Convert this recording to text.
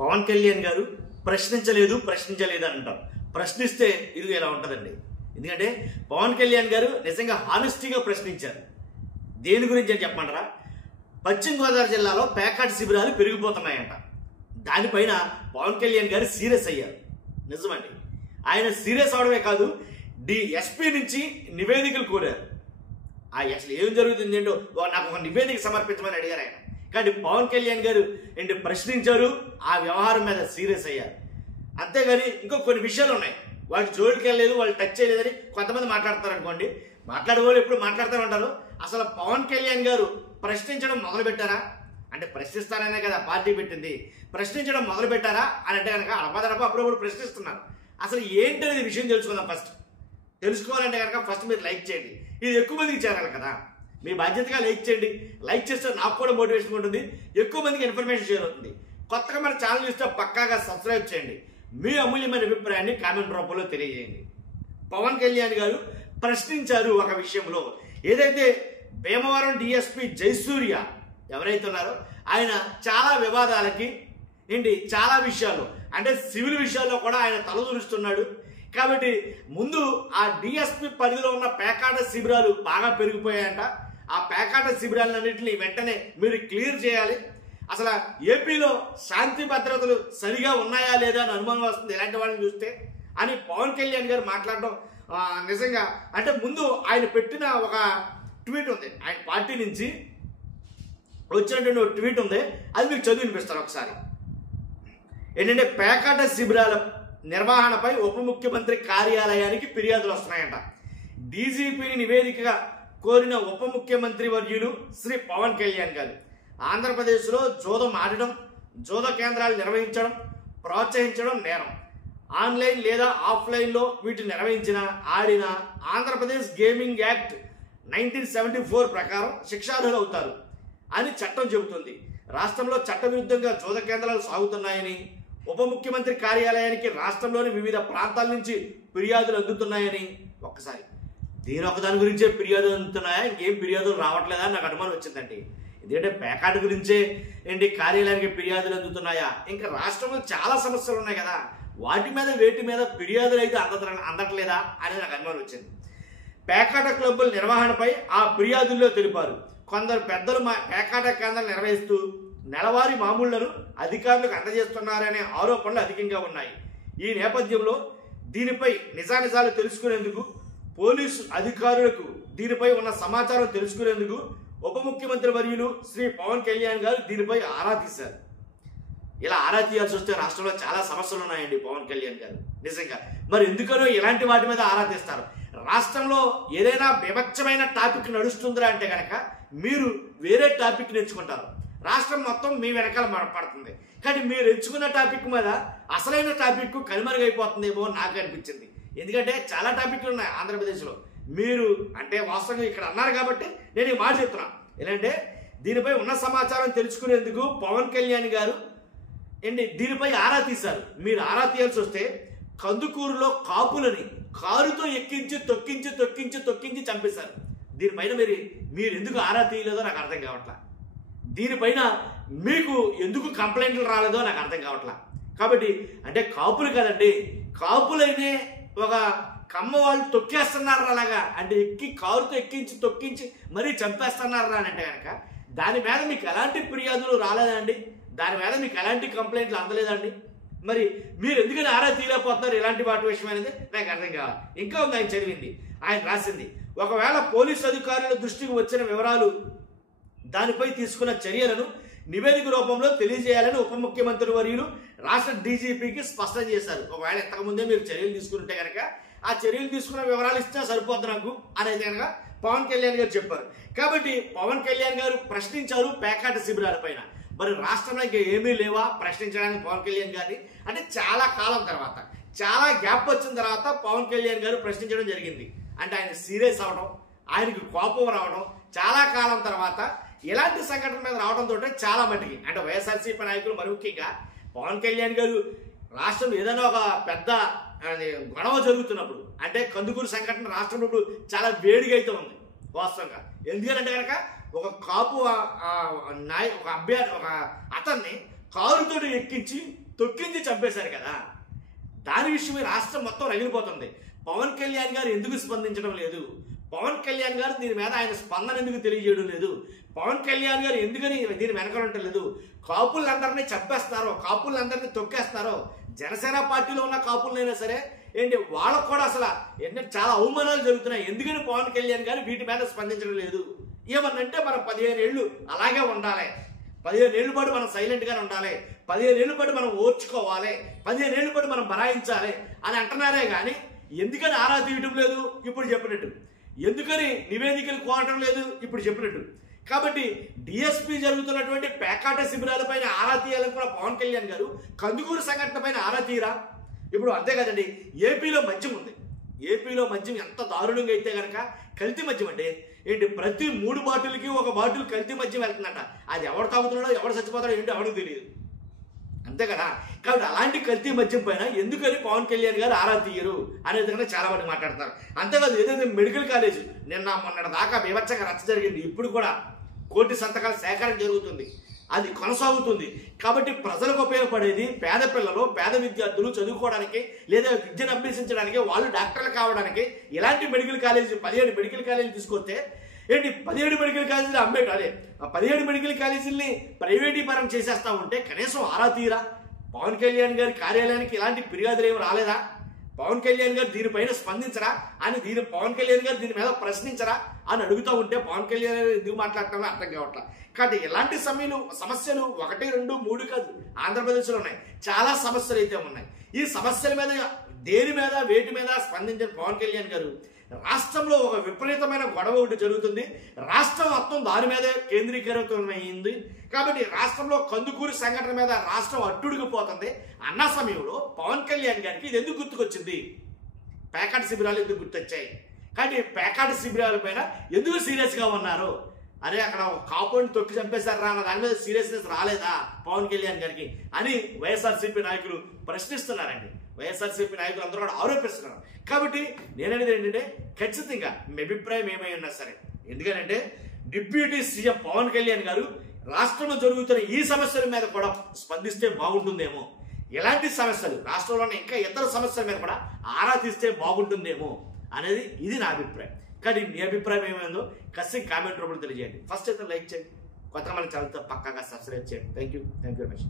పవన్ కళ్యాణ్ గారు ప్రశ్నించలేదు అని అంటారు. ప్రశ్నిస్తే ఇది ఎలా ఉంటుందండి? ఎందుకంటే పవన్ కళ్యాణ్ గారు నిజంగా హానెస్టీగా ప్రశ్నించారు. దేని గురించి అని చెప్పమంటారా? పశ్చిమ గోదావరి జిల్లాలో ప్యాకాట్ శిబిరాలు పెరిగిపోతున్నాయంట. దానిపైన పవన్ కళ్యాణ్ గారు సీరియస్ అయ్యారు. నిజమండి, ఆయన సీరియస్ అవడమే కాదు, ఎస్పీ నుంచి నివేదికలు కోరారు. అసలు ఏం జరుగుతుంది ఏంటో నాకు ఒక నివేదిక సమర్పించమని అడిగారు ఆయన. కానీ పవన్ కళ్యాణ్ గారు ఏంటి ప్రశ్నించారు, ఆ వ్యవహారం మీద సీరియస్ అయ్యారు. అంతేగాని ఇంకో కొన్ని విషయాలు ఉన్నాయి, వాళ్ళు జోలికి వెళ్ళలేదు, వాళ్ళు టచ్ చేయలేదని కొంతమంది మాట్లాడతారు అనుకోండి. మాట్లాడేవాళ్ళు ఎప్పుడు మాట్లాడుతూ ఉంటారు. అసలు పవన్ కళ్యాణ్ గారు ప్రశ్నించడం మొదలు పెట్టారా అంటే, ప్రశ్నిస్తారనే కదా పార్టీ పెట్టింది, ప్రశ్నించడం మొదలు పెట్టారా అని అంటే కనుక అడపదడప అప్పుడప్పుడు ప్రశ్నిస్తున్నారు. అసలు ఏంటనేది విషయం తెలుసుకుందాం. తెలుసుకోవాలంటే కనుక ఫస్ట్ మీరు లైక్ చేయండి. ఇది ఎక్కువ మందికి చేరాలి కదా, మీ బాధ్యతగా లైక్ చేయండి. లైక్ చేస్తే నాకు కూడా మోటివేషన్ ఉంటుంది, ఎక్కువ మందికి ఇన్ఫర్మేషన్ షేర్ అవుతుంది. కొత్తగా మన ఛానల్ చూస్తే పక్కాగా సబ్స్క్రైబ్ చేయండి. మీ అమూల్యమైన అభిప్రాయాన్ని కామెంట్ రూపంలో తెలియజేయండి. పవన్ కళ్యాణ్ గారు ప్రశ్నించారు ఒక విషయంలో. ఏదైతే భీమవరం డిఎస్పీ జయసూర్య ఎవరైతే ఉన్నారో ఆయన చాలా వివాదాలకి చాలా విషయాల్లో అంటే సివిల్ విషయాల్లో కూడా ఆయన తలదూరుస్తున్నాడు. కాబట్టి ముందు ఆ డిఎస్పీ పరిధిలో ఉన్న పేకాట శిబిరాలు బాగా పెరిగిపోయాయంట. ఆ పేకాట శిబిరాలన్నింటినీ వెంటనే మీరు క్లియర్ చేయాలి. అసలు ఏపీలో శాంతి భద్రతలు సరిగా ఉన్నాయా లేదా అని అనుమానం వస్తుంది ఇలాంటి వాళ్ళని చూస్తే అని పవన్ కళ్యాణ్ గారు మాట్లాడడం నిజంగా అంటే ముందు ఆయన పెట్టిన ఒక ట్వీట్ ఉంది, ఆయన పార్టీ నుంచి వచ్చినటువంటి ఒక ట్వీట్ ఉంది, అది మీకు చదివి వినిపిస్తాను ఒకసారి. ఏంటంటే పేకాట శిబిరాల నిర్వహణపై ఉప ముఖ్యమంత్రి కార్యాలయానికి ఫిర్యాదులు వస్తున్నాయంట. డీజీపీని నివేదికగా కోరిన ఉప ముఖ్యమంత్రి వర్యులు శ్రీ పవన్ కళ్యాణ్ గారు ఆంధ్రప్రదేశ్లో జూదం ఆడడం, జూద కేంద్రాలు నిర్వహించడం, ప్రోత్సహించడం నేరం. ఆన్లైన్ లేదా ఆఫ్లైన్లో వీటిని నిర్వహించిన ఆడిన ఆంధ్రప్రదేశ్ గేమింగ్ యాక్ట్ 1974 ప్రకారం శిక్షార్హులు అవుతారు అని చట్టం చెబుతుంది. రాష్ట్రంలో చట్టవిరుద్ధంగా జూద కేంద్రాలు సాగుతున్నాయని, ఉప ముఖ్యమంత్రి కార్యాలయానికి రాష్ట్రంలోని వివిధ ప్రాంతాల నుంచి ఫిర్యాదులు అందుతున్నాయని, ఒక్కసారి దీని ఒకదాని గురించే ఫిర్యాదులు అందుతున్నాయా, ఇంకేం ఫిర్యాదులు రావట్లేదా నాకు అనుమానం వచ్చిందండి. ఎందుకంటే పేకాట గురించే కార్యాలయానికి ఫిర్యాదులు అందుతున్నాయా, ఇంకా రాష్ట్రంలో చాలా సమస్యలు ఉన్నాయి కదా, వాటి మీద వేటి మీద ఫిర్యాదులు అయితే అందట్లేదా అనేది నాకు అనుమానం వచ్చింది. పేకాట క్లబ్బుల నిర్వహణపై ఆ ఫిర్యాదుల్లో తెలిపారు. కొందరు పెద్దలు పేకాట కేంద్రాలు నిర్వహిస్తూ నెలవారీ మామూళ్లను అధికారులకు అందజేస్తున్నారనే ఆరోపణలు అధికంగా ఉన్నాయి. ఈ నేపథ్యంలో దీనిపై నిజానిజాలు తెలుసుకునేందుకు పోలీసు అధికారులకు దీనిపై ఉన్న సమాచారం తెలుసుకునేందుకు ఉప ముఖ్యమంత్రి వర్యులు శ్రీ పవన్ కళ్యాణ్ గారు దీనిపై ఆరా తీశారు. ఇలా ఆరా తీయాల్సి వస్తే రాష్ట్రంలో చాలా సమస్యలు ఉన్నాయండి పవన్ కళ్యాణ్ గారు నిజంగా. మరి ఎందుకనో ఇలాంటి వాటి మీద ఆరా తీస్తారు. రాష్ట్రంలో ఏదైనా వివక్షమైన టాపిక్ నడుస్తుందా అంటే కనుక మీరు వేరే టాపిక్ ఎంచుకుంటారు. రాష్ట్రం మొత్తం మీ వెనకాల పడుతుంది. కానీ మీరు ఎంచుకున్న టాపిక్ మీద అసలైన టాపిక్ కనుమరుగైపోతుందేమో నాకు అనిపించింది. ఎందుకంటే చాలా టాపిక్లు ఉన్నాయి ఆంధ్రప్రదేశ్లో. మీరు అంటే వాస్తవంగా ఇక్కడ అన్నారు కాబట్టి నేను ఈ మాట చెప్తున్నాను. ఏంటంటే దీనిపై ఉన్న సమాచారం తెలుసుకునేందుకు పవన్ కళ్యాణ్ గారు దీనిపై ఆరా తీశారు. మీరు ఆరా తీయాల్సి వస్తే కందుకూరులో కాపులని కారుతో ఎక్కించి తొక్కించి చంపేశారు. దీనిపైన మీరు ఎందుకు ఆరా తీయలేదో నాకు అర్థం కావట్లా. దీనిపైన మీకు ఎందుకు కంప్లైంట్లు రాలేదో నాకు అర్థం కావట్లా. కాబట్టి అంటే కాపులు కదండి, కాపులైనే ఒక కమ్మ వాళ్ళు తొక్కేస్తున్నారు అలాగా, అంటే కారుతో ఎక్కించి తొక్కించి మరీ చంపేస్తున్నారు అని అంటే కనుక దాని మీద మీకు ఎలాంటి ఫిర్యాదులు రాలేదండి, దాని మీద మీకు ఎలాంటి కంప్లైంట్లు అందలేదండి. మరి మీరు ఎందుకని ఆరా తీయలేకపోతున్నారు ఇలాంటి వాటి విషయం అనేది నాకు అర్థం కావాలి. ఇంకా ఉంది ఆయన చదివింది, ఆయన రాసింది. ఒకవేళ పోలీసు అధికారుల దృష్టికి వచ్చిన వివరాలు దానిపై తీసుకున్న చర్యలను నివేదిక రూపంలో తెలియజేయాలని ఉప ముఖ్యమంత్రి వర్యులు రాష్ట్ర డీజీపీకి స్పష్టం చేశారు. ఒకవేళ ఇంతకుముందే మీరు చర్యలు తీసుకుంటే కనుక ఆ చర్యలు తీసుకున్న వివరాలు ఇస్తే సరిపోద్ది నాకు అనేది కనుక పవన్ కళ్యాణ్ గారు చెప్పారు. కాబట్టి పవన్ కళ్యాణ్ గారు ప్రశ్నించారు పేకాట శిబిరాల పైన. మరి రాష్ట్రంలో ఇంకా ఏమీ లేవా ప్రశ్నించడానికి పవన్ కళ్యాణ్ గారిని అంటే చాలా కాలం తర్వాత, చాలా గ్యాప్ వచ్చిన తర్వాత పవన్ కళ్యాణ్ గారు ప్రశ్నించడం జరిగింది. అంటే ఆయన సీరియస్ అవడం, ఆయనకి కోపం రావడం, చాలా కాలం తర్వాత ఇలాంటి సంఘటన మీద రావడంతో చాలా మటుకి అంటే వైఎస్ఆర్సీపీ నాయకులు మరి ముఖ్యంగా పవన్ కళ్యాణ్ గారు రాష్ట్రంలో ఏదైనా ఒక పెద్ద గొడవ జరుగుతున్నప్పుడు అంటే కందుకూరు సంఘటన రాష్ట్రంలో చాలా వేడిగా అయితే ఉంది వాస్తవంగా. ఎందుకంటే కనుక ఒక కాపు ఒక అతన్ని కారుతో ఎక్కించి తొక్కించి చంపేశారు కదా, దాని విషయమే రాష్ట్రం మొత్తం రగిలిపోతుంది. పవన్ కళ్యాణ్ గారు ఎందుకు స్పందించడం లేదు? పవన్ కళ్యాణ్ గారు దీని మీద ఆయన స్పందన ఎందుకు తెలియజేయడం లేదు? పవన్ కళ్యాణ్ గారు ఎందుకని దీని వెనకలంటం లేదు? కాపులందరినీ చంపేస్తున్నారో, కాపులందరినీ తొక్కేస్తున్నారో, జనసేన పార్టీలో ఉన్న కాపులైనా సరే ఏంటి వాళ్ళకు కూడా అసలు ఏంటంటే చాలా అవమానాలు జరుగుతున్నాయి. ఎందుకని పవన్ కళ్యాణ్ గారు వీటి మీద స్పందించడం లేదు? ఏమన్నంటే మనం 15 ఏళ్ళు అలాగే ఉండాలి, 15 ఏళ్ళ పాటు మనం సైలెంట్గానే ఉండాలి, 15 ఏళ్ళ పాటు మనం ఓర్చుకోవాలి, 15 ఏళ్ళ పాటు మనం బరాయించాలి అని అంటున్నారే కానీ ఎందుకని ఆరా తీయటం లేదు? ఇప్పుడు చెప్పినట్టు. ఎందుకని నివేదికలు కోరటం లేదు? ఇప్పుడు చెప్పినట్టు. కాబట్టి డిఎస్పీ జరుగుతున్నటువంటి పేకాట శిబిరాలపైన ఆరా తీయాలని కూడా పవన్ కళ్యాణ్ గారు కందుకూరు సంఘటన పైన ఆరా తీయరా? ఇప్పుడు అంతే కదండి, ఏపీలో మద్యం ఉంది. ఏపీలో మద్యం ఎంత దారుణంగా అయితే కనుక కల్తీ మద్యం అంటే ఏంటి, ప్రతి 3 బాటిల్కి 1 బాటిల్ కల్తీ మద్యం వెళ్తుందంట. అది ఎవరు తాగుతున్నాడో ఎవరు చచ్చిపోతాడో ఏంటో ఎవరికి తెలియదు, అంతే కదా. కాబట్టి అలాంటి కల్తీ మద్యం పైన ఎందుకని పవన్ కళ్యాణ్ గారు ఆరా తీయరు అనేది కన్నా చాలా మంది మాట్లాడతారు. అంతేకాదు, ఏదైతే మెడికల్ కాలేజ్ నిన్న మొన్నటి దాకా బీభత్సంగా రచ్చ జరిగింది, ఇప్పుడు కూడా కోటి సంతకాల సేకరణ జరుగుతుంది, అది కొనసాగుతుంది. కాబట్టి ప్రజలకు ఉపయోగపడేది పేద పిల్లలు, పేద విద్యార్థులు చదువుకోవడానికి లేదా విద్యను అభ్యసించడానికి, వాళ్ళు డాక్టర్లు కావడానికి ఇలాంటి మెడికల్ కాలేజీ 17 మెడికల్ కాలేజీలు తీసుకొస్తే ఏంటి 17 మెడికల్ కాలేజీలు అదే 17 మెడికల్ కాలేజీల్ని ప్రైవేటీకరణ చేసేస్తా ఉంటే కనీసం ఆరా తీరా? పవన్ కళ్యాణ్ గారి కార్యాలయానికి ఇలాంటి ఫిర్యాదులు ఏమి రాలేదా? పవన్ కళ్యాణ్ గారు దీనిపైన స్పందించరా అని పవన్ కళ్యాణ్ గారు దీని మీద ప్రశ్నించరా అని అడుగుతూ ఉంటే పవన్ కళ్యాణ్ గారు ఎందుకు మాట్లాడటం అర్థం కావట్లా. కాబట్టి ఇలాంటి సమస్యలు 1, 2, 3 కాదు, ఆంధ్రప్రదేశ్లో ఉన్నాయి, చాలా సమస్యలు అయితే ఉన్నాయి. ఈ సమస్యల మీద దేని మీద వేటి మీద స్పందించిన పవన్ కళ్యాణ్ గారు రాష్ట్రంలో ఒక విపరీతమైన గొడవ ఒకటి జరుగుతుంది, రాష్ట్రం మొత్తం దాని మీదే కేంద్రీకృతమైంది. కాబట్టి రాష్ట్రంలో కందుకూరి సంఘటన మీద రాష్ట్రం అట్టుడికిపోతుంది అన్న సమయంలో పవన్ కళ్యాణ్ గారికి ఇది ఎందుకు గుర్తుకొచ్చింది? పేకాట శిబిరాలు ఎందుకు గుర్తొచ్చాయి? కానీ పేకాట శిబిరాల పైన ఎందుకు సీరియస్గా ఉన్నారు? అరే అక్కడ ఒక కాపుని తొక్కి చంపేశారా అన్న దాని మీద సీరియస్నెస్ రాలేదా పవన్ కళ్యాణ్ గారికి అని వైఎస్ఆర్సీపీ నాయకులు ప్రశ్నిస్తున్నారండి. వైఎస్ఆర్సీపీ నాయకులు అందరూ కూడా ఆరోపిస్తున్నారు. కాబట్టి నేననేది ఏంటంటే ఖచ్చితంగా మీ అభిప్రాయం ఏమై ఉన్నా సరే, ఎందుకంటే డిప్యూటీ సీఎం పవన్ కళ్యాణ్ గారు రాష్ట్రంలో జరుగుతున్న ఈ సమస్యల మీద కూడా స్పందిస్తే బాగుంటుందేమో, ఎలాంటి సమస్యలు రాష్ట్రంలో ఇంకా ఇతర సమస్యల మీద కూడా ఆరా తీస్తే బాగుంటుందేమో అనేది ఇది నా అభిప్రాయం. కానీ మీ అభిప్రాయం ఏమైందో ఖచ్చితంగా కామెంట్ రూపంలో తెలియజేయండి. ఫస్ట్ అయితే లైక్ చేయండి, కొత్తగా మన ఛానల్తో పక్కాగా సబ్స్క్రైబ్ చేయండి. Thank you very much.